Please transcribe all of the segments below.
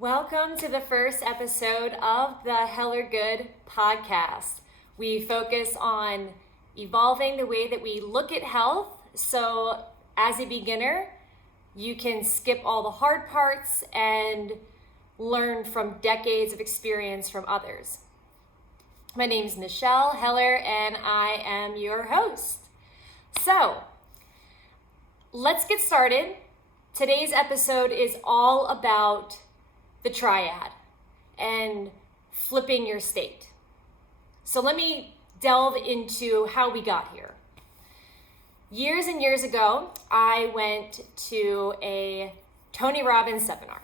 Welcome to the first episode of the Heller Good podcast. We focus on evolving the way that we look at health. So as a beginner, you can skip all the hard parts and learn from decades of experience from others. My name is Michelle Heller and I am your host. So let's get started. Today's episode is all about the triad and flipping your state. So let me delve into how we got here. Years and years ago, I went to a Tony Robbins seminar.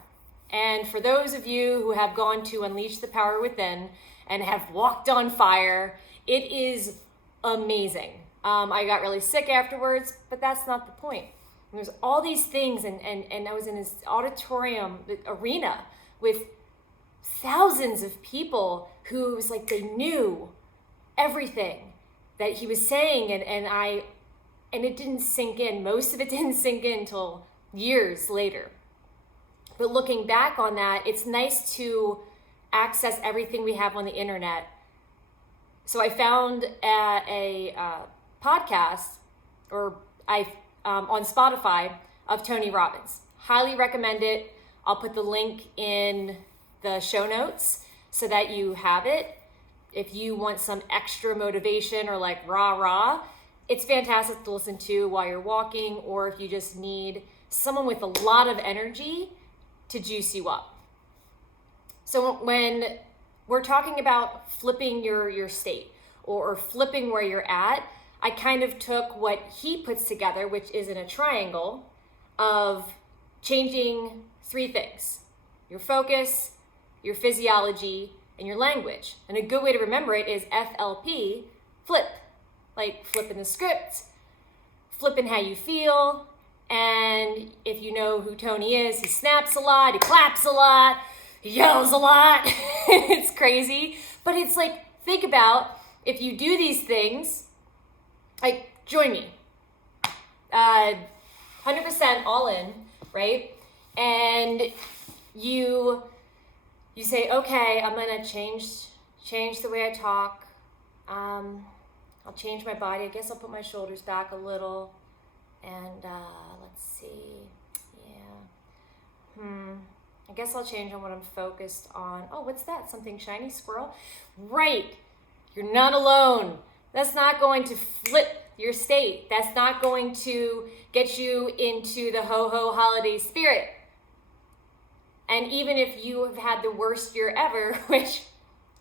And for those of you who have gone to Unleash the Power Within and have walked on fire, it is amazing. I got really sick afterwards, but that's not the point. There's all these things, and I was in this auditorium arena with thousands of people who was like they knew everything that he was saying, and it didn't sink in. Most of it didn't sink in until years later. But looking back on that, it's nice to access everything we have on the internet. So I found a podcast, on Spotify, of Tony Robbins. Highly recommend it. I'll put the link in the show notes so that you have it. If you want some extra motivation or like rah, it's fantastic to listen to while you're walking, or if you just need someone with a lot of energy to juice you up. So when we're talking about flipping your state or flipping where you're at, I kind of took what he puts together, which is in a triangle, of changing three things: your focus, your physiology, and your language. And a good way to remember it is FLP, flip. Like flipping the script, flipping how you feel. And if you know who Tony is, he snaps a lot, he claps a lot, he yells a lot. It's crazy. But it's like, think about if you do these things, like join me. 100% all in, right? And you say, okay, I'm gonna change the way I talk. I'll change my body. I guess I'll put my shoulders back a little. And let's see. I guess I'll change on what I'm focused on. Oh, what's that? Something shiny? Squirrel? Right. You're not alone. That's not going to flip your state. That's not going to get you into the ho-ho holiday spirit. And even if you have had the worst year ever, which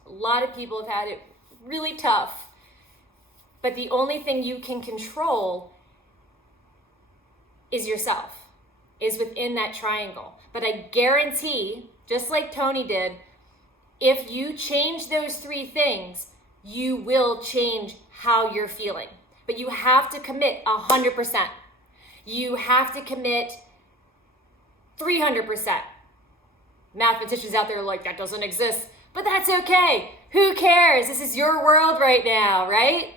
a lot of people have had it really tough, but the only thing you can control is yourself, is within that triangle. But I guarantee, just like Tony did, if you change those three things, you will change how you're feeling. But you have to commit 100%. You have to commit 300%. Mathematicians out there are like, that doesn't exist. But that's okay. Who cares? This is your world right now, right?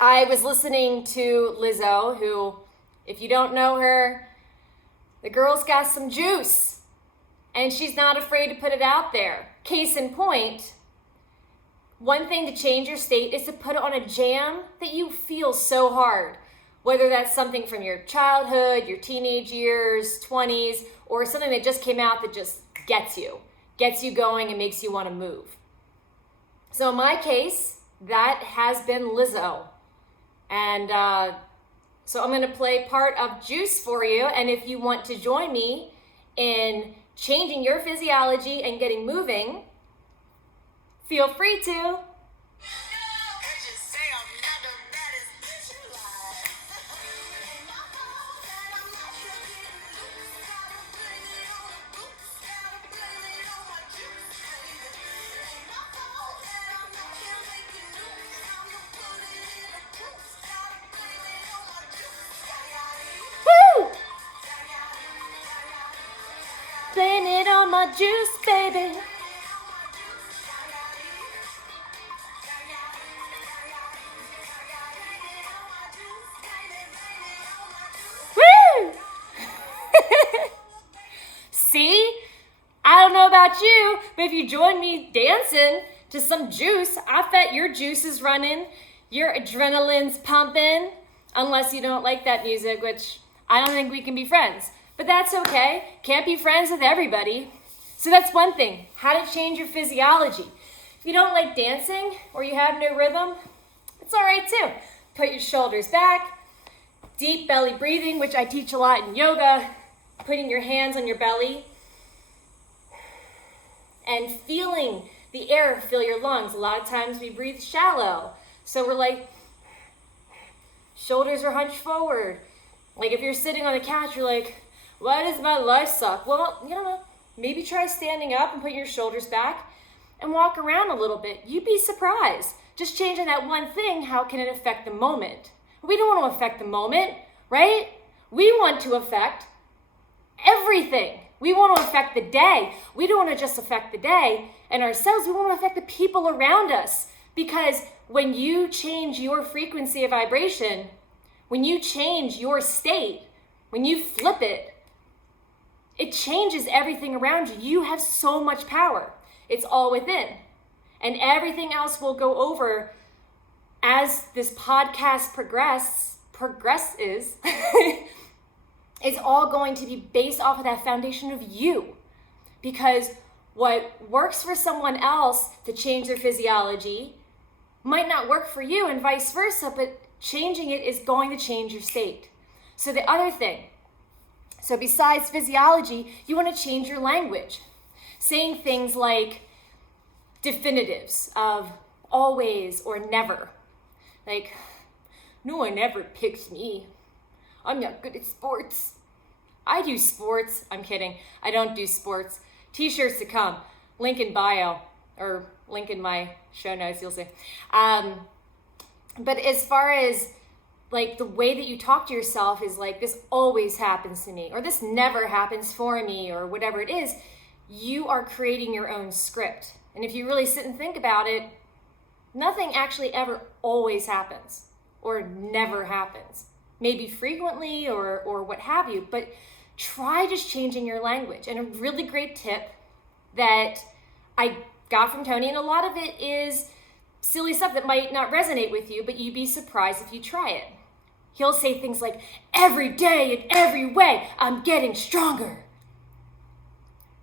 I was listening to Lizzo, who, if you don't know her, the girl's got some juice. And she's not afraid to put it out there. Case in point, one thing to change your state is to put on a jam that you feel so hard. Whether that's something from your childhood, your teenage years, 20s, or something that just came out that just gets you going and makes you want to move. So in my case, that has been Lizzo. And so I'm going to play part of Juice for you. And if you want to join me in changing your physiology and getting moving, feel free to. Blame it on my juice, baby. Woo! See? I don't know about you, but if you join me dancing to some juice, I bet your juice is running, your adrenaline's pumping, unless you don't like that music, which I don't think we can be friends. But that's okay. Can't be friends with everybody. So that's one thing, how to change your physiology. If you don't like dancing or you have no rhythm, it's all right too. Put your shoulders back, deep belly breathing, which I teach a lot in yoga, putting your hands on your belly and feeling the air fill your lungs. A lot of times we breathe shallow. So we're like, shoulders are hunched forward. Like if you're sitting on the couch, you're like, why does my life suck? Well, you don't know. Maybe try standing up and put your shoulders back and walk around a little bit. You'd be surprised. Just changing that one thing, how can it affect the moment? We don't want to affect the moment, right? We want to affect everything. We want to affect the day. We don't want to just affect the day and ourselves. We want to affect the people around us. Because when you change your frequency of vibration, when you change your state, when you flip it, it changes everything around you. You have so much power. It's all within. And everything else will go over as this podcast progresses. It's all going to be based off of that foundation of you. Because what works for someone else to change their physiology might not work for you and vice versa, but changing it is going to change your state. So the other thing, so besides physiology, you want to change your language. Saying things like definitives of always or never. Like, no one ever picks me. I'm not good at sports. I do sports. I'm kidding. I don't do sports. T-shirts to come. Link in bio or link in my show notes, you'll see. But as far as like the way that you talk to yourself is like, this always happens to me, or this never happens for me, or whatever it is, you are creating your own script. And if you really sit and think about it, nothing actually ever always happens or never happens. Maybe frequently or what have you, but try just changing your language. And a really great tip that I got from Tony, and a lot of it is silly stuff that might not resonate with you, but you'd be surprised if you try it. He'll say things like, every day in every way, I'm getting stronger.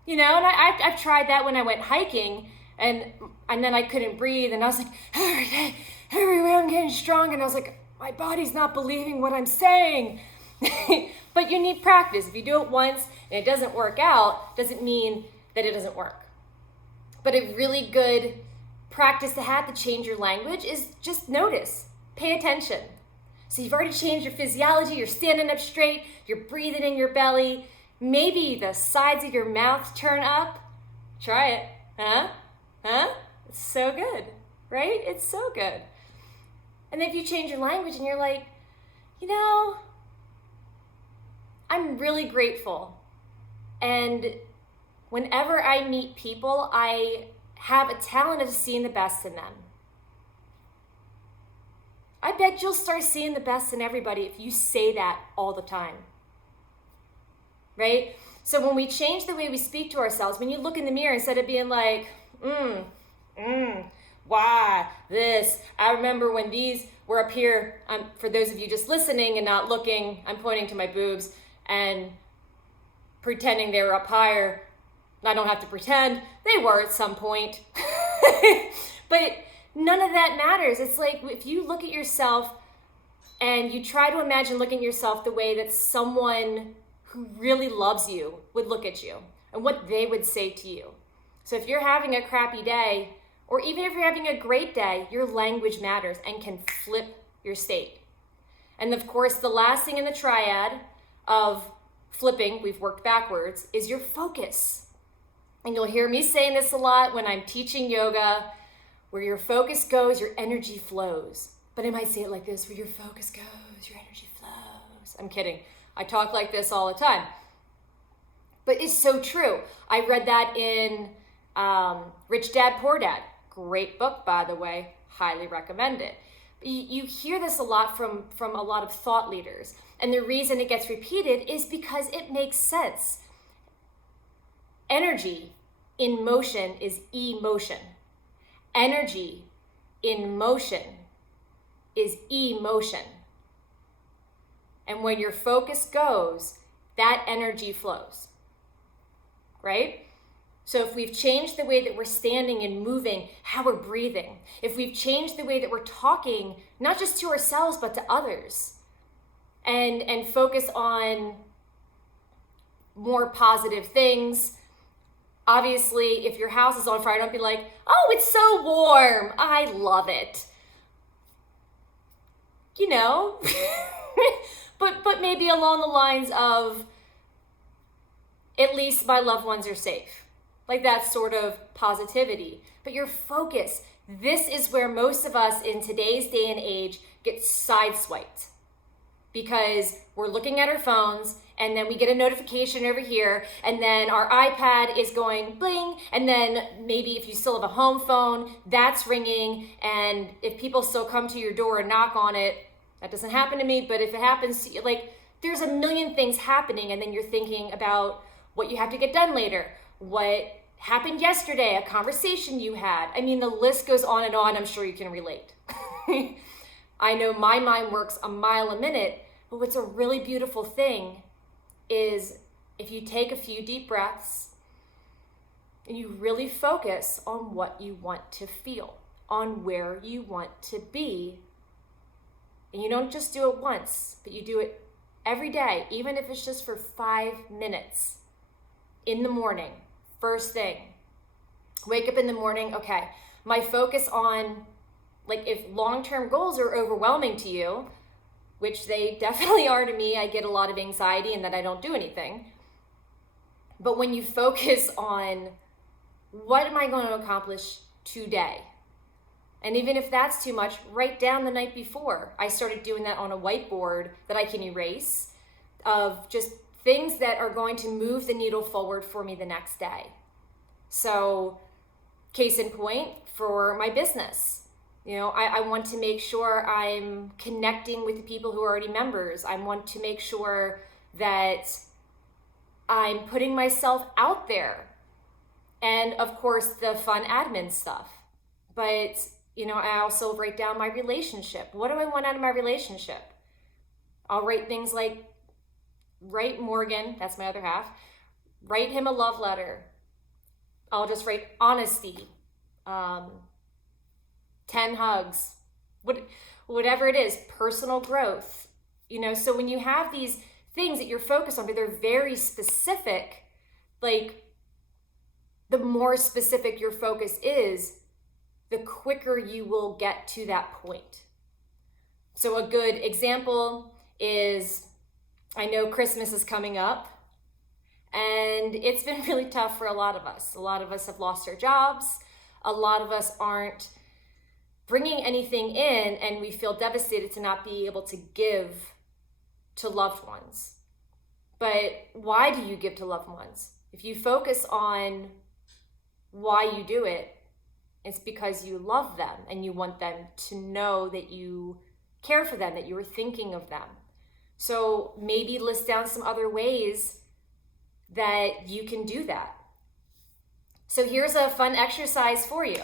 You know, and I've tried that when I went hiking, and then I couldn't breathe, and I was like, every day, every way I'm getting stronger. And I was like, my body's not believing what I'm saying. But you need practice. If you do it once and it doesn't work out, doesn't mean that it doesn't work. But a really good practice to have to change your language is just notice, pay attention. So you've already changed your physiology, you're standing up straight, you're breathing in your belly, maybe the sides of your mouth turn up. Try it. Huh? It's so good, right? It's so good. And if you change your language and you're like, you know, I'm really grateful. And whenever I meet people, I have a talent of seeing the best in them. I bet you'll start seeing the best in everybody if you say that all the time. Right? So when we change the way we speak to ourselves, when you look in the mirror, instead of being like, why this? I remember when these were up here, for those of you just listening and not looking, I'm pointing to my boobs and pretending they were up higher. I don't have to pretend, they were at some point. But none of that matters. It's like if you look at yourself and you try to imagine looking at yourself the way that someone who really loves you would look at you and what they would say to you. So if you're having a crappy day, or even if you're having a great day, your language matters and can flip your state. And of course, the last thing in the triad of flipping, we've worked backwards, is your focus. And you'll hear me saying this a lot when I'm teaching yoga. Where your focus goes, your energy flows. But I might say it like this, where your focus goes, your energy flows. I'm kidding. I talk like this all the time. But it's so true. I read that in Rich Dad, Poor Dad. Great book, by the way. Highly recommend it. You hear this a lot from a lot of thought leaders. And the reason it gets repeated is because it makes sense. Energy in motion is emotion. Energy in motion is emotion. And when your focus goes, that energy flows, right? So if we've changed the way that we're standing and moving, how we're breathing, if we've changed the way that we're talking, not just to ourselves, but to others, and focus on more positive things. Obviously, if your house is on fire, don't be like, oh, it's so warm, I love it. You know, but maybe along the lines of, at least my loved ones are safe. Like that sort of positivity. But your focus, this is where most of us in today's day and age get sideswiped. Because we're looking at our phones, and then we get a notification over here, and then our iPad is going bling, and then maybe if you still have a home phone, that's ringing, and if people still come to your door and knock on it, that doesn't happen to me, but if it happens to you, like, there's a million things happening, and then you're thinking about what you have to get done later, what happened yesterday, a conversation you had. I mean, the list goes on and on. I'm sure you can relate. I know my mind works a mile a minute, but what's a really beautiful thing is if you take a few deep breaths and you really focus on what you want to feel, on where you want to be, and you don't just do it once, but you do it every day, even if it's just for 5 minutes in the morning, first thing. Wake up in the morning, okay, my focus on, like, if long-term goals are overwhelming to you, which they definitely are to me, I get a lot of anxiety and then I don't do anything. But when you focus on what am I going to accomplish today? And even if that's too much, write down the night before. I started doing that on a whiteboard that I can erase, of just things that are going to move the needle forward for me the next day. So, case in point, for my business. You know, I want to make sure I'm connecting with the people who are already members. I want to make sure that I'm putting myself out there. And of course, the fun admin stuff. But, you know, I also write down my relationship. What do I want out of my relationship? I'll write things like, write Morgan, that's my other half, write him a love letter. I'll just write honesty. 10 hugs, whatever it is, personal growth, you know. So when you have these things that you're focused on, but they're very specific, like, the more specific your focus is, the quicker you will get to that point. So a good example is, I know Christmas is coming up, and it's been really tough for a lot of us. A lot of us have lost our jobs. A lot of us aren't bringing anything in, and we feel devastated to not be able to give to loved ones. But why do you give to loved ones? If you focus on why you do it, it's because you love them and you want them to know that you care for them, that you are thinking of them. So maybe list down some other ways that you can do that. So here's a fun exercise for you.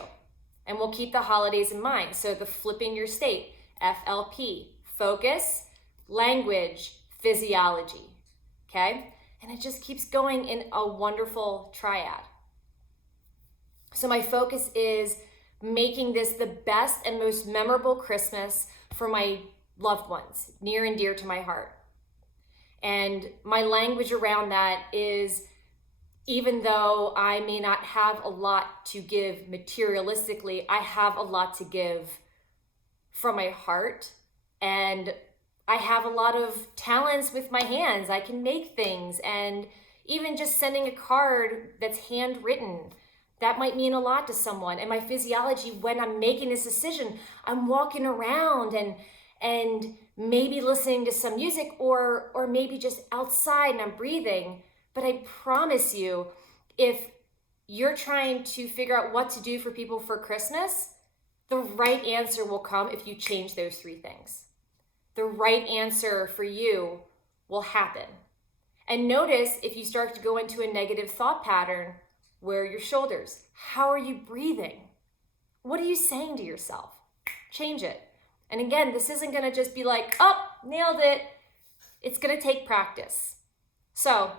And we'll keep the holidays in mind. So the flipping your state, FLP, focus, language, physiology, okay? And it just keeps going in a wonderful triad. So my focus is making this the best and most memorable Christmas for my loved ones, near and dear to my heart. And my language around that is, even though I may not have a lot to give materialistically, I have a lot to give from my heart. And I have a lot of talents with my hands. I can make things. And even just sending a card that's handwritten, that might mean a lot to someone. And my physiology, when I'm making this decision, I'm walking around and maybe listening to some music, or maybe just outside and I'm breathing. But I promise you, if you're trying to figure out what to do for people for Christmas, the right answer will come if you change those 3 things. The right answer for you will happen. And notice if you start to go into a negative thought pattern, Where are your shoulders? How are you breathing? What are you saying to yourself? Change it. And again, this isn't going to just be like, oh, nailed it. It's going to take practice. So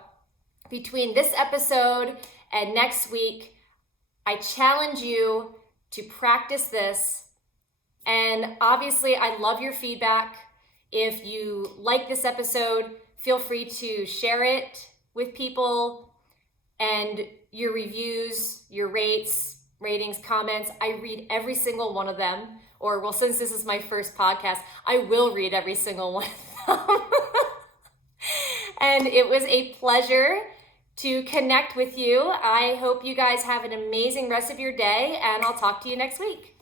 between this episode and next week, I challenge you to practice this. And obviously, I love your feedback. If you like this episode, feel free to share it with people, and your reviews, your ratings, comments. I read every single one of them. Or, well, since this is my first podcast, I will read every single one of them. And it was a pleasure to connect with you. I hope you guys have an amazing rest of your day, and I'll talk to you next week.